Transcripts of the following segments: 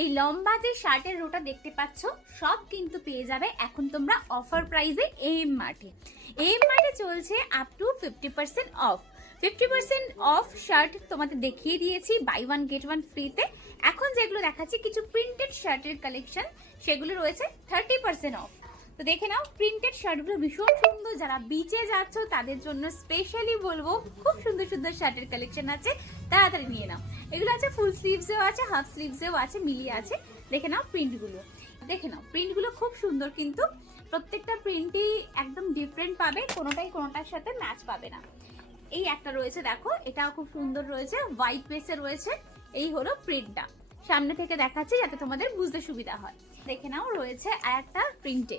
এই লম্বা যে শার্টের রোটা দেখতে পাচ্ছ সব কিন্তু পেয়ে যাবে এখন তোমরা অফার প্রাইসে এম মার্টে। এম মার্টে চলছে up to 50% of. 50% of shirt তোমাদের দেখিয়ে দিয়েছি বাই ওয়ান গেট ওয়ান ফ্রিতে। এখন যেগুলো দেখাচ্ছি কিছু প্রিন্টেড শার্টের কালেকশন, সেগুলো রয়েছে 30% অফ। তো দেখে নাও, প্রিন্টেড শার্টগুলো ভীষণ সুন্দর। যারা বিচে যাচ্ছ তাদের জন্য স্পেশালি বলবো, খুব সুন্দর সুন্দর শার্টের কালেকশন আছে, তাড়াতাড়ি নিয়ে নাও। এগুলো আছে ফুল স্লিভসেও আছে, হাফ স্লিভসেও আছে, মিলিয়ে আছে। দেখে নাও প্রিন্টগুলো, দেখে নাও প্রিন্টগুলো খুব সুন্দর, কিন্তু প্রত্যেকটা প্রিন্টই একদম ডিফারেন্ট পাবে, কোনোটাই কোনোটার সাথে ম্যাচ পাবে না। এই একটা রয়েছে দেখো, এটাও খুব সুন্দর রয়েছে, হোয়াইট বেসে রয়েছে। এই হলো প্রিন্টটা, সামনে থেকে দেখাচ্ছি যাতে তোমাদের বুঝতে সুবিধা হয়। দেখে নাও রয়েছে আর একটা প্রিন্টে,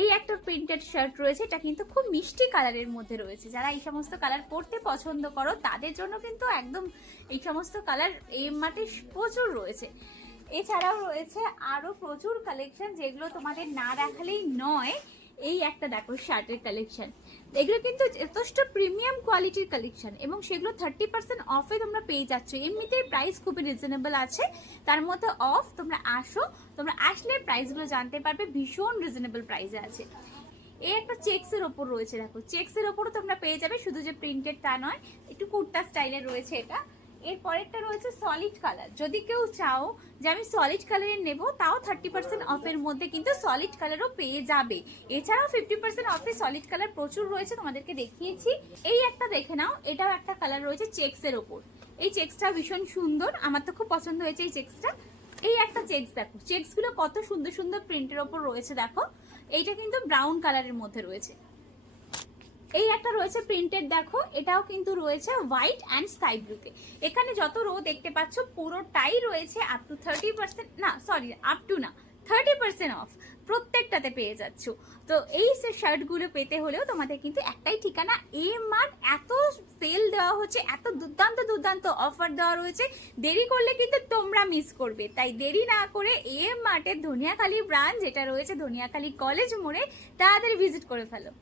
এই একটা প্রিন্টেড শার্ট রয়েছে, এটা কিন্তু খুব মিষ্টি কালারের মধ্যে রয়েছে। যারা এই সমস্ত কালার পরতে পছন্দ করো তাদের জন্য কিন্তু একদম এই সমস্ত কালার এম মার্টে প্রচুর রয়েছে। এছাড়াও রয়েছে আরো প্রচুর কালেকশন যেগুলো তোমাদের না দেখালেই নয়। এই একটা দেখো শার্টের কালেকশন, এগুলো কিন্তু যথেষ্ট প্রিমিয়াম কোয়ালিটির কালেকশন এবং সেগুলো 30% অফে তোমরা পেয়ে যাচ্ছ। এমনিতেই প্রাইস খুবই রিজনেবল আছে, তার মধ্যে অফ। তোমরা আসো, তোমরা আসলে প্রাইসগুলো জানতে পারবে, ভীষণ রিজনেবল প্রাইসে আছে। এই একটা চেক্সের ওপর রয়েছে দেখো, চেক্সের ওপরও তোমরা পেয়ে যাবে, শুধু যে প্রিন্টেড তা নয়, একটু কুর্তা স্টাইলের রয়েছে এটা। এর পরেরটা রয়েছে সলিড কালার। যদি কেউ চাও যে আমি সলিড কালারের নেব, তাও 30% অফের মধ্যে কিন্তু সলিড কালারও পেয়ে যাবে। এছাড়াও 50% অফে সলিড কালার প্রচুর রয়েছে, তোমাদেরকে দেখিয়েছি। এই একটা দেখে নাও, এটাও একটা কালার রয়েছে চেক্সের ওপর। এই চেক্সটা ভীষণ সুন্দর, আমার তো খুব পছন্দ হয়েছে এই চেক্সটা। এই একটা চেক্স দেখো, চেক্স গুলো কত সুন্দর সুন্দর প্রিন্টের ওপর রয়েছে দেখো। এইটা কিন্তু ব্রাউন কালারের মধ্যে রয়েছে। এই একটা রয়েছে প্রিন্টেড দেখো, এটাও কিন্তু রয়েছে হোয়াইট অ্যান্ড স্কাই ব্লুতে। এখানে যত রো দেখতে পাচ্ছ পুরোটাই রয়েছে আপ টু 30%, না সরি আপ টু না 30% অফ, প্রত্যেকটাতে পেয়ে যাচ্ছ। তো এই শার্টগুলো পেতে হলেও তোমাদের কিন্তু একটাই ঠিকানা, এম মার্ট। এত সেল দেওয়া হচ্ছে, এত দুর্দান্ত দুর্দান্ত অফার দেওয়া রয়েছে, দেরি করলে কিন্তু তোমরা মিস করবে। তাই দেরি না করে এম মার্টের ধনিয়াখালী ব্রাঞ্চ যেটা রয়েছে ধনিয়াখালী কলেজ মোড়ে, তাড়াতাড়ি ভিজিট করে ফেলো।